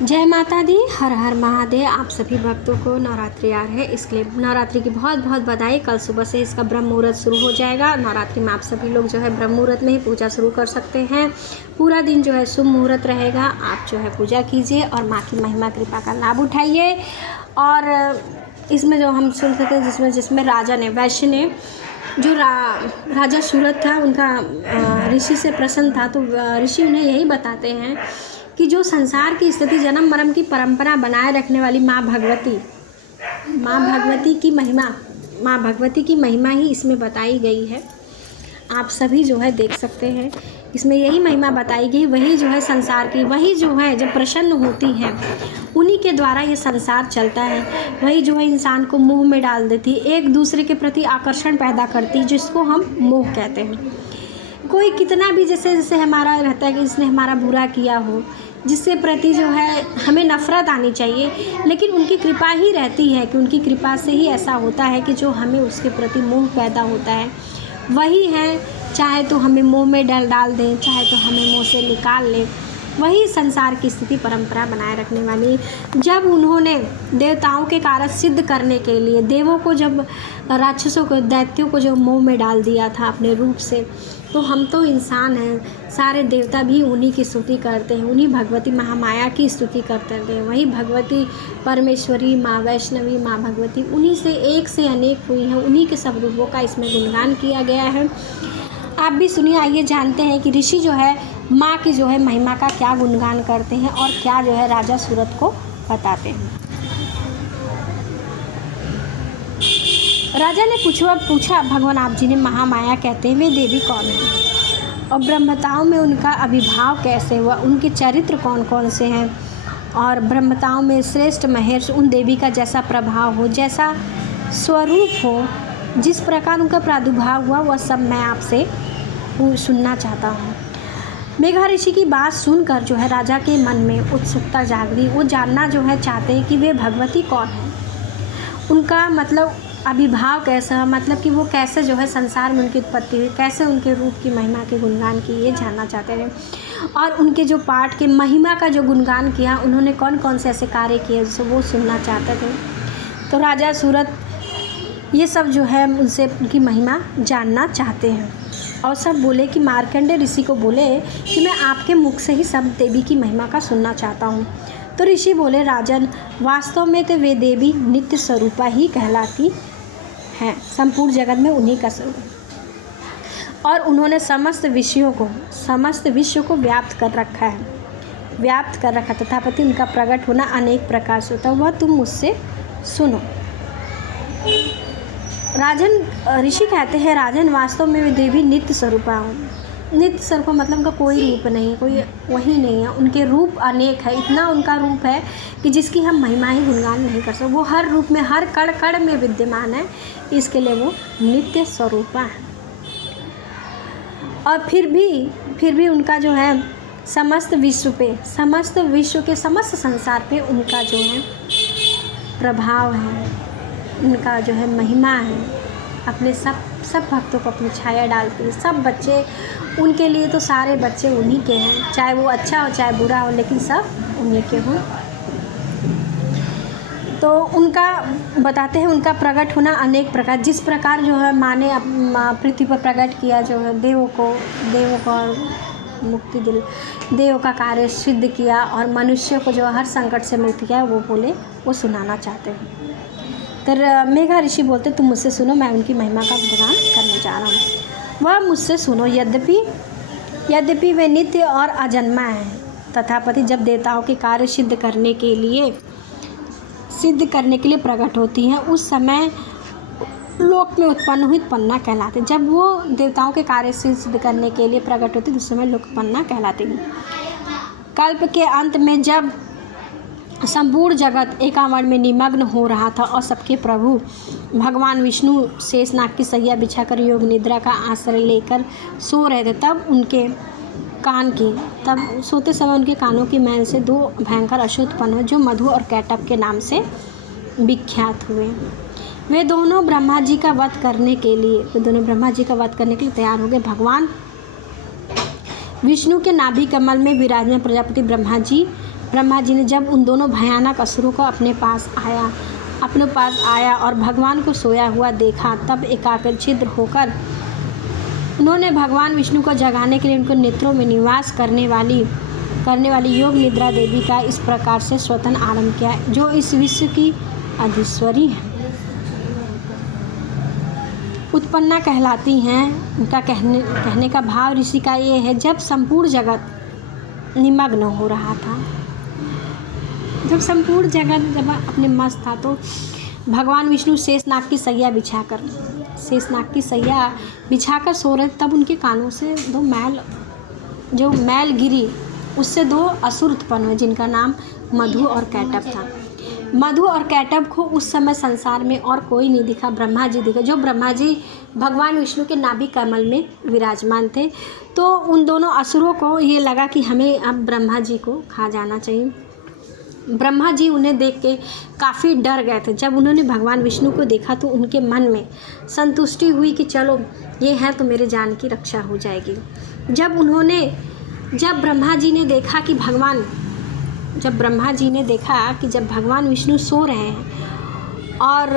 जय माता दी, हर हर महादेव। आप सभी भक्तों को नवरात्रि आ रहे हैं, इसलिए नवरात्रि की बहुत बहुत बधाई। कल सुबह से इसका ब्रह्म मुहूर्त शुरू हो जाएगा। नवरात्रि में आप सभी लोग जो है ब्रह्म मुहूर्त में ही पूजा शुरू कर सकते हैं। पूरा दिन जो है शुभ मुहूर्त रहेगा। आप जो है पूजा कीजिए और माँ की महिमा कृपा का लाभ उठाइए। और इसमें जो हम सुन सकते हैं जिसमें राजा ने, वैश्य ने, जो राजा सूरत था, उनका ऋषि से प्रसन्न था, तो ऋषि उन्हें यही बताते हैं कि जो संसार की स्थिति, जन्म मरण की परंपरा बनाए रखने वाली माँ भगवती की महिमा ही इसमें बताई गई है। आप सभी जो है देख सकते हैं, इसमें यही महिमा बताई गई। वही जो है संसार की, वही जो है जब प्रसन्न होती है, उन्हीं के द्वारा ये संसार चलता है। वही जो है इंसान को मोह में डाल देती, एक दूसरे के प्रति आकर्षण पैदा करती, जिसको हम मोह कहते हैं। कोई कितना भी जैसे हमारा रहता है कि इसने हमारा बुरा किया हो, जिससे प्रति जो है हमें नफ़रत आनी चाहिए, लेकिन उनकी कृपा ही रहती है कि उनकी कृपा से ही ऐसा होता है कि जो हमें उसके प्रति मोह पैदा होता है वही है। चाहे तो हमें मोह में डाल दें, चाहे तो हमें मोह से निकाल लें। वही संसार की स्थिति परंपरा बनाए रखने वाली। जब उन्होंने देवताओं के कार्य सिद्ध करने के लिए देवों को, जब राक्षसों को, दैत्यों को जो मोह में डाल दिया था अपने रूप से, तो हम तो इंसान हैं, सारे देवता भी उन्हीं की स्तुति करते हैं, उन्हीं भगवती महामाया की स्तुति करते हैं। वही भगवती परमेश्वरी, माँ वैष्णवी, माँ भगवती, उन्हीं से एक से अनेक हुई हैं, उन्हीं के सब रूपों का इसमें गुणगान किया गया है। आप भी सुनिए, आइए जानते हैं कि ऋषि जो है माँ की जो है महिमा का क्या गुणगान करते हैं और क्या जो है राजा सूरत को बताते हैं। राजा ने पूछा भगवान आप जी ने महामाया कहते हैं वे देवी कौन है, और ब्रह्मताओं में उनका अभिभाव कैसे हुआ, उनके चरित्र कौन कौन से हैं, और ब्रह्मताओं में श्रेष्ठ महेश उन देवी का जैसा प्रभाव हो, जैसा स्वरूप हो, जिस प्रकार उनका प्रादुर्भाव हुआ, वह सब मैं आपसे सुनना चाहता हूँ। मेघा ऋषि की बात सुनकर जो है राजा के मन में उत्सुकता जाग गई। वो जानना जो है चाहते हैं कि वे भगवती कौन है, उनका मतलब अभिभाव कैसा, मतलब कि वो कैसे जो है संसार में उनकी उत्पत्ति हुई, कैसे उनके रूप की महिमा के गुणगान की, ये जानना चाहते थे। और उनके जो पाठ के महिमा का जो गुणगान किया, उन्होंने कौन कौन से ऐसे कार्य किए जिसे वो सुनना चाहते थे। तो राजा सूरत ये सब जो है उनसे उनकी महिमा जानना चाहते हैं। और सब बोले कि मार्कंडेय ऋषि को बोले कि मैं आपके मुख से ही सब देवी की महिमा का सुनना चाहता हूँ। तो ऋषि बोले राजन, वास्तव में तो वे देवी नित्य स्वरूपा ही कहलाती हैं, संपूर्ण जगत में उन्हीं का स्वरूप, और उन्होंने समस्त विश्व को व्याप्त कर रखा तथापि उनका प्रकट होना अनेक प्रकार से होता, वह तुम मुझसे सुनो। राजन, ऋषि कहते हैं राजन, वास्तव में वे देवी नित्य स्वरूपा हो। नित्य स्वरूप मतलब उनका कोई रूप नहीं, कोई वही नहीं है, उनके रूप अनेक है, इतना उनका रूप है कि जिसकी हम महिमा ही गुणगान नहीं कर सकते। वो हर रूप में, हर कण कण में विद्यमान है, इसके लिए वो नित्य स्वरूपा है। और फिर भी उनका जो है समस्त विश्व के समस्त संसार पे उनका जो है प्रभाव है, उनका जो है महिमा है, अपने सब भक्तों को अपनी छाया डालती है। सब बच्चे उनके लिए, तो सारे बच्चे उन्हीं के हैं, चाहे वो अच्छा हो चाहे बुरा हो, लेकिन सब उन्हीं के हों। तो उनका बताते हैं उनका प्रकट होना अनेक प्रकार, जिस प्रकार जो है माँ ने पृथ्वी पर प्रकट किया, जो है देवों को मुक्ति दिल, देवों का कार्य सिद्ध किया, और मनुष्य को जो हर संकट से मुक्ति किया, वो बोले वो सुनाना चाहते हैं। तो मेघा ऋषि बोलते तुम मुझसे सुनो, मैं उनकी महिमा का गुणगान करने जा रहा हूँ। वह मुझसे सुनो, यद्यपि वे नित्य और अजन्मा है, तथापि जब देवताओं के कार्य सिद्ध करने के लिए प्रकट होती हैं, उस समय लोक में उत्पन्न हुई उत्पन्ना कहलाते। जब वो देवताओं के कार्य सिद्ध करने के लिए प्रकट होती, उस समय लोक उत्पन्ना कहलाती है। कल्प के अंत में जब संपूर्ण जगत एकांवर में निमग्न हो रहा था और सबके प्रभु भगवान विष्णु शेषनाग की सैया बिछाकर योग निद्रा का आश्रय लेकर सो रहे थे, तब सोते समय उनके कानों की मैल से दो भयंकर अश्व उत्पन्न हुए, जो मधु और कैटभ के नाम से विख्यात हुए। वे दोनों ब्रह्मा जी का वध करने के लिए तैयार हो गए। भगवान विष्णु के नाभि कमल में विराजमान प्रजापति ब्रह्मा जी ब्रह्मा जी ने जब उन दोनों भयानक असुरों को अपने पास आया और भगवान को सोया हुआ देखा, तब एकाग्र छिद्र होकर उन्होंने भगवान विष्णु को जगाने के लिए उनको नेत्रों में निवास करने वाली योग निद्रा देवी का इस प्रकार से स्वतन आरंभ किया, जो इस विश्व की अधीश्वरी है, उत्पन्ना कहलाती हैं। उनका कहने का भाव ऋषि का ये है, जब संपूर्ण जगत निमग्न हो रहा था, जब अपने मस्त था, तो भगवान विष्णु शेषनाग की सैया बिछाकर सो रहे, तब उनके कानों से जो मैल गिरी, उससे 2 असुर उत्पन्न हुए, जिनका नाम मधु और कैटभ था। मधु और कैटभ को उस समय संसार में और कोई नहीं दिखा, ब्रह्मा जी दिखे, जो ब्रह्मा जी भगवान विष्णु के नाभि कमल में विराजमान थे। तो उन दोनों असुरों को ये लगा कि हमें अब ब्रह्मा जी को खा जाना चाहिए। ब्रह्मा जी उन्हें देख के काफ़ी डर गए थे। जब उन्होंने भगवान विष्णु को देखा तो उनके मन में संतुष्टि हुई कि चलो ये है तो मेरे जान की रक्षा हो जाएगी। जब ब्रह्मा जी ने देखा कि जब भगवान विष्णु सो रहे हैं और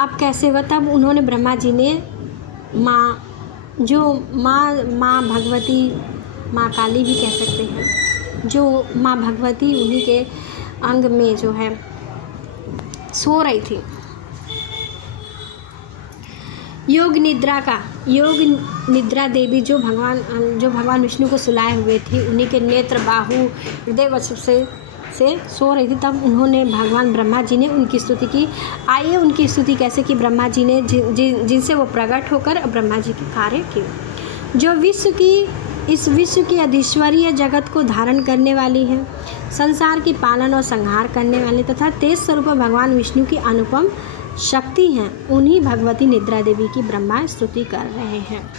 अब कैसे हुआ, तब उन्होंने ब्रह्मा जी ने माँ भगवती, माँ काली भी कह सकते हैं, जो माँ भगवती उन्हीं के अंग में जो है सो रही थी, योग निद्रा देवी जो भगवान विष्णु को सुलाए हुए थे, उन्हीं के नेत्र, बाहु, हृदय वश से सो रही थी। तब उन्होंने भगवान ब्रह्मा जी ने उनकी स्तुति की। आइए उनकी स्तुति कैसे की ब्रह्मा जी ने, जिनसे वो प्रकट होकर ब्रह्मा जी के कार्य किए, जो इस विश्व की अधीश्वरीय जगत को धारण करने वाली है, संसार की पालन और संहार करने वाली तथा तेज स्वरूप भगवान विष्णु की अनुपम शक्ति हैं, उन्हीं भगवती निद्रा देवी की ब्रह्मा स्तुति कर रहे हैं।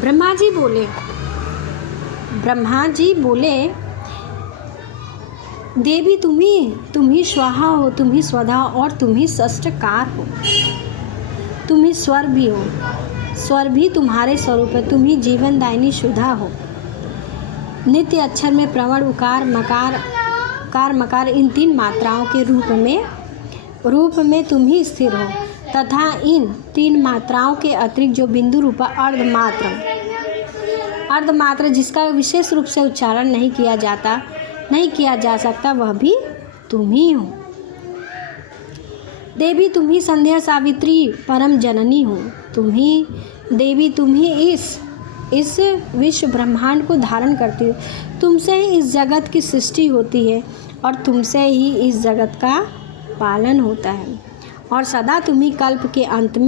ब्रह्मा जी बोले, देवी तुम ही स्वाहा हो, तुम ही स्वधा और तुम ही षष्ठकार हो, तुम ही स्वर भी हो, स्वर भी तुम्हारे स्वरूप है, तुम ही जीवनदायिनी शुद्धा हो। नित्य अक्षर में प्रवण, उकार, मकार इन 3 मात्राओं के रूप में तुम ही स्थिर हो, तथा इन 3 मात्राओं के अतिरिक्त जो बिंदु रूपा अर्धमात्र जिसका विशेष रूप से उच्चारण नहीं किया जा सकता, वह भी तुम ही हो। देवी तुम ही संध्या सावित्री परम जननी हो, तुम ही इस विश्व ब्रह्मांड को धारण करती हो, तुमसे ही इस जगत की सृष्टि होती है और तुमसे ही इस जगत का पालन होता है, और सदा तुम ही कल्प के अंत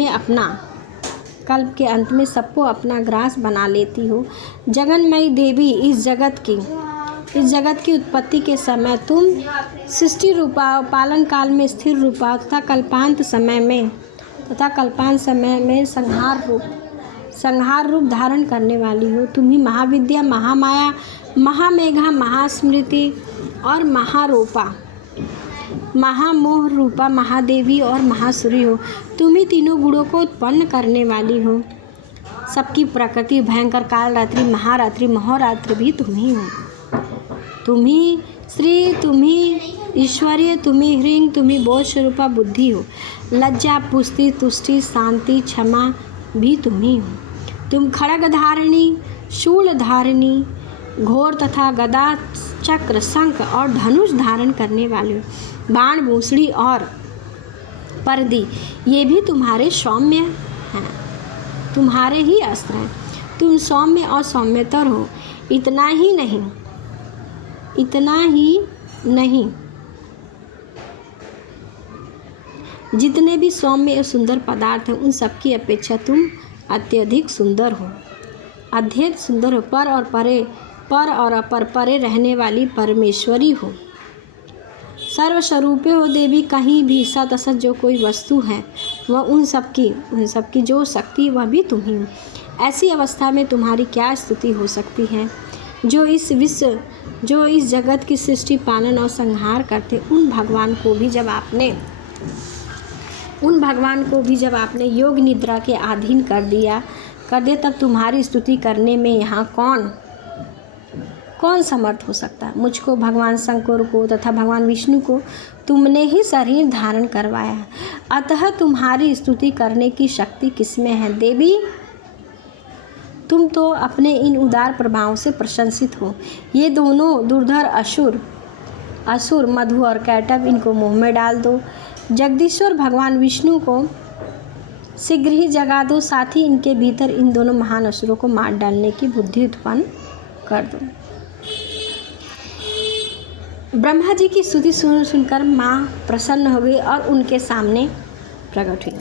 में सबको अपना ग्रास बना लेती हो। जगन्मयी देवी, इस जगत की उत्पत्ति के समय तुम सृष्टि रूपा, पालन काल में स्थिर रूपा तथा कल्पांत समय में संहार रूप धारण करने वाली हो। तुम ही महाविद्या, महामाया, महामेघा, महास्मृति और महामोह रूपा महादेवी और महासुरी हो। तुम ही तीनों गुणों को उत्पन्न करने वाली हो। सबकी प्रकृति, भयंकर काल रात्रि, महारात्रि, महोरात्रि भी तुम ही हो। तुम ही श्री, तुम ही ईश्वरीय, तुम ही ह्रीं, तुम ही बोध स्वरूपा बुद्धि हो। लज्जा, पुष्टि, तुष्टि, शांति, क्षमा भी तुम ही हो। तुम खड्ग धारिणी, शूल धारिणी, घोर तथा गदा, चक्र, शंख और धनुष धारण करने वाले हो। बाण, भूसड़ी और परदी, ये भी तुम्हारे सौम्य हैं, तुम्हारे ही अस्त्र हैं। तुम सौम्य और सौम्यतर हो। इतना ही नहीं, जितने भी सौम्य और सुंदर पदार्थ हैं, उन सबकी अपेक्षा तुम अत्यधिक सुंदर हो। पर और अपर, परे रहने वाली परमेश्वरी हो। सर्वस्वरूपे हो देवी, कहीं भी सत असत जो कोई वस्तु है, वह उन सबकी जो शक्ति, वह भी तुम ही हो। ऐसी अवस्था में तुम्हारी क्या स्तुति हो सकती है, जो इस जगत की सृष्टि, पालन और संहार करते। उन भगवान को भी जब आपने योग निद्रा के अधीन कर दिया, तब तुम्हारी स्तुति करने में यहाँ कौन समर्थ हो सकता है? मुझको, भगवान शंकर को तथा भगवान विष्णु को तुमने ही शरीर धारण करवाया है, अतः तुम्हारी स्तुति करने की शक्ति किसमें है? देवी, तुम तो अपने इन उदार प्रभावों से प्रशंसित हो। ये दोनों दुर्धर असुर मधु और कैटभ, इनको मुंह में डाल दो। जगदीश्वर भगवान विष्णु को शीघ्र ही जगा दो, साथ ही इनके भीतर इन दोनों महान असुरों को मार डालने की बुद्धि उत्पन्न कर दो। ब्रह्मा जी की स्तुति सुनकर माँ प्रसन्न हो गई और उनके सामने प्रकट हुई।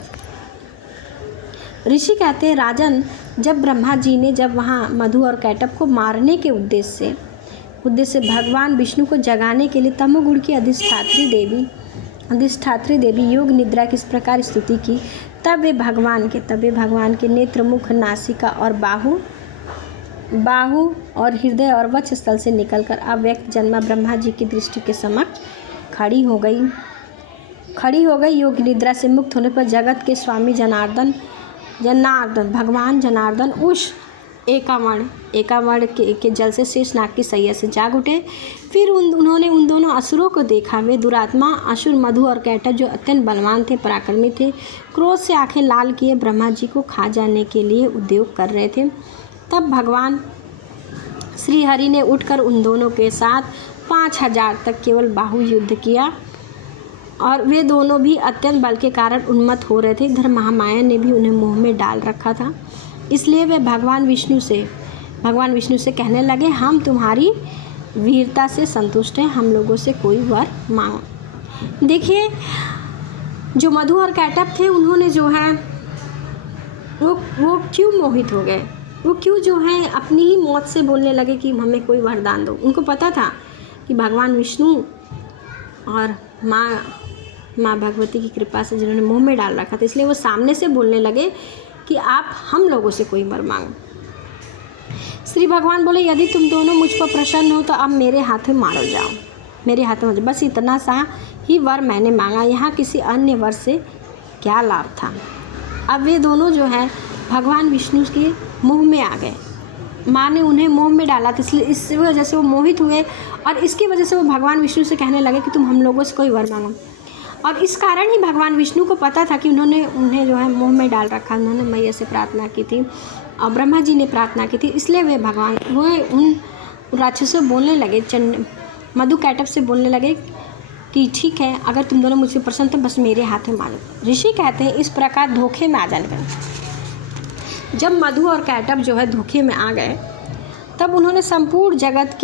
ऋषि कहते हैं, राजन, जब ब्रह्मा जी ने वहाँ मधु और कैटभ को मारने के उद्देश्य से भगवान विष्णु को जगाने के लिए तमोगुण की अधिष्ठात्री देवी योग निद्रा की इस प्रकार स्तुति की, तब वे भगवान के नेत्र, मुख, नासिका और बाहु और हृदय और वक्षस्थल से निकलकर अव्यक्त जन्मा ब्रह्मा जी की दृष्टि के समक्ष खड़ी हो गई। योग निद्रा से मुक्त होने पर जगत के स्वामी जनार्दन भगवान जनार्दन उस एकावर्ण के जल से शेषनाग की सैया से जाग उठे। फिर उन्होंने उन दोनों असुरों को देखा। वे दुरात्मा असुर मधु और कैटभ, जो अत्यंत बलवान थे, पराक्रमी थे, क्रोध से आंखें लाल किए ब्रह्मा जी को खा जाने के लिए उद्योग कर रहे थे। तब भगवान श्री हरि ने उठकर उन दोनों के साथ 5000 तक केवल बाहु युद्ध किया और वे दोनों भी अत्यंत बल के कारण उन्मत्त हो रहे थे। इधर महामाया ने भी उन्हें मुंह में डाल रखा था, इसलिए वे भगवान विष्णु से कहने लगे, हम तुम्हारी वीरता से संतुष्ट हैं, हम लोगों से कोई वर मांगो। देखिए, जो मधु और कैटभ थे, उन्होंने जो है वो क्यों मोहित हो गए, वो क्यों जो है अपनी ही मौत से बोलने लगे कि हमें कोई वरदान दो। उनको पता था कि भगवान विष्णु और माँ भगवती की कृपा से जिन्होंने मुंह में डाल रखा था, इसलिए वो सामने से बोलने लगे कि आप हम लोगों से कोई वर मांगो। श्री भगवान बोले, यदि तुम दोनों मुझ पर प्रसन्न हो तो अब मेरे हाथ में मारो जाओ, मेरे हाथ में। बस इतना सा ही वर मैंने मांगा, यहाँ किसी अन्य वर से क्या लाभ था। अब वे दोनों जो है भगवान विष्णु के मुंह में आ गए। माँ ने उन्हें मुंह में डाला था, इसलिए इस वजह से वो मोहित हुए और इसकी वजह से वो भगवान विष्णु से कहने लगे कि तुम हम लोगों से कोई वर मांगो। और इस कारण ही भगवान विष्णु को पता था कि उन्हें जो है मुंह में डाल रखा। उन्होंने मैया से प्रार्थना की थी और ब्रह्मा जी ने प्रार्थना की थी, इसलिए वे उन राक्षसों बोलने लगे, मधु कैटभ से बोलने लगे कि ठीक है, अगर तुम दोनों मुझसे प्रसन्न तो बस मेरे हाथ में मारो। ऋषि कहते हैं, इस प्रकार धोखे में आ जाने पर जब मधु और कैटभ जो है धोखे में आ गए, तब उन्होंने संपूर्ण जगत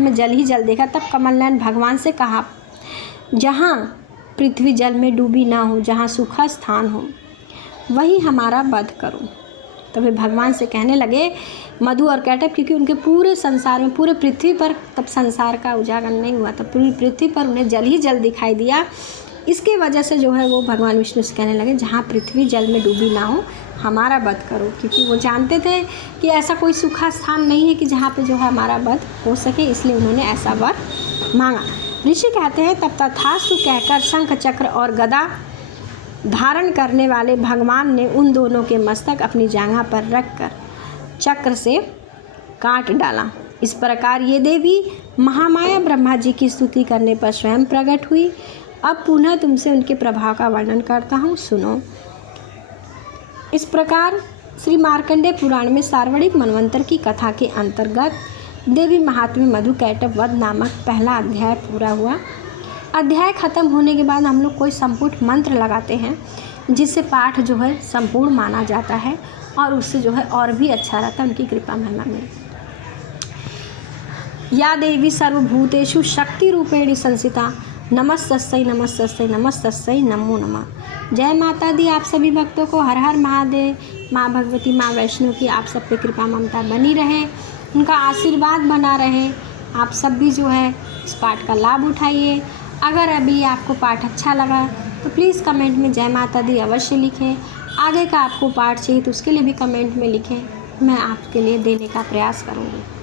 में जल ही जल देखा। तब कमलनयन भगवान से कहा, जहाँ पृथ्वी जल में डूबी ना हो, जहाँ सूखा स्थान हो, वही हमारा वध करो। तब वे भगवान से कहने लगे, मधु और कैटभ, क्योंकि उनके पूरे संसार में, पूरे पृथ्वी पर तब संसार का उजागर नहीं हुआ, तब पूरी पृथ्वी पर उन्हें जल ही जल दिखाई दिया। इसके वजह से जो है वो भगवान विष्णु से कहने लगे, जहाँ पृथ्वी जल में डूबी ना हो, हमारा वध करो। क्योंकि वो जानते थे कि ऐसा कोई सूखा स्थान नहीं है कि जहाँ पे जो है हमारा वध हो सके, इसलिए उन्होंने ऐसा वर मांगा। ऋषि कहते हैं, तब तथास्तु कहकर शंख, चक्र और गदा धारण करने वाले भगवान ने उन दोनों के मस्तक अपनी जांघा पर रखकर चक्र से काट डाला। इस प्रकार ये देवी महामाया ब्रह्मा जी की स्तुति करने पर स्वयं प्रकट हुई। अब पुनः तुमसे उनके प्रभाव का वर्णन करता हूँ, सुनो। इस प्रकार श्री मार्कंडेय पुराण में सार्वणिक मनवंतर की कथा के अंतर्गत देवी महात्म्य मधु कैटभ वध नामक पहला अध्याय पूरा हुआ। अध्याय खत्म होने के बाद हम लोग कोई संपुट मंत्र लगाते हैं, जिससे पाठ जो है संपूर्ण माना जाता है और उससे जो है और भी अच्छा रहता है, उनकी कृपा महिमा में। या देवी सर्वभूतेषु शक्ति रूपेण संस्थिता, नमस्तस्यै नमस्तस्यै नमस्तस्यै नमो नमः। जय माता दी। आप सभी भक्तों को हर हर महादेव। माँ भगवती, माँ वैष्णो की आप सब पे कृपा ममता बनी रहे, उनका आशीर्वाद बना रहे। आप सब भी जो है इस पाठ का लाभ उठाइए। अगर अभी आपको पाठ अच्छा लगा तो प्लीज़ कमेंट में जय माता दी अवश्य लिखें। आगे का आपको पाठ चाहिए तो उसके लिए भी कमेंट में लिखें, मैं आपके लिए देने का प्रयास करूँगी।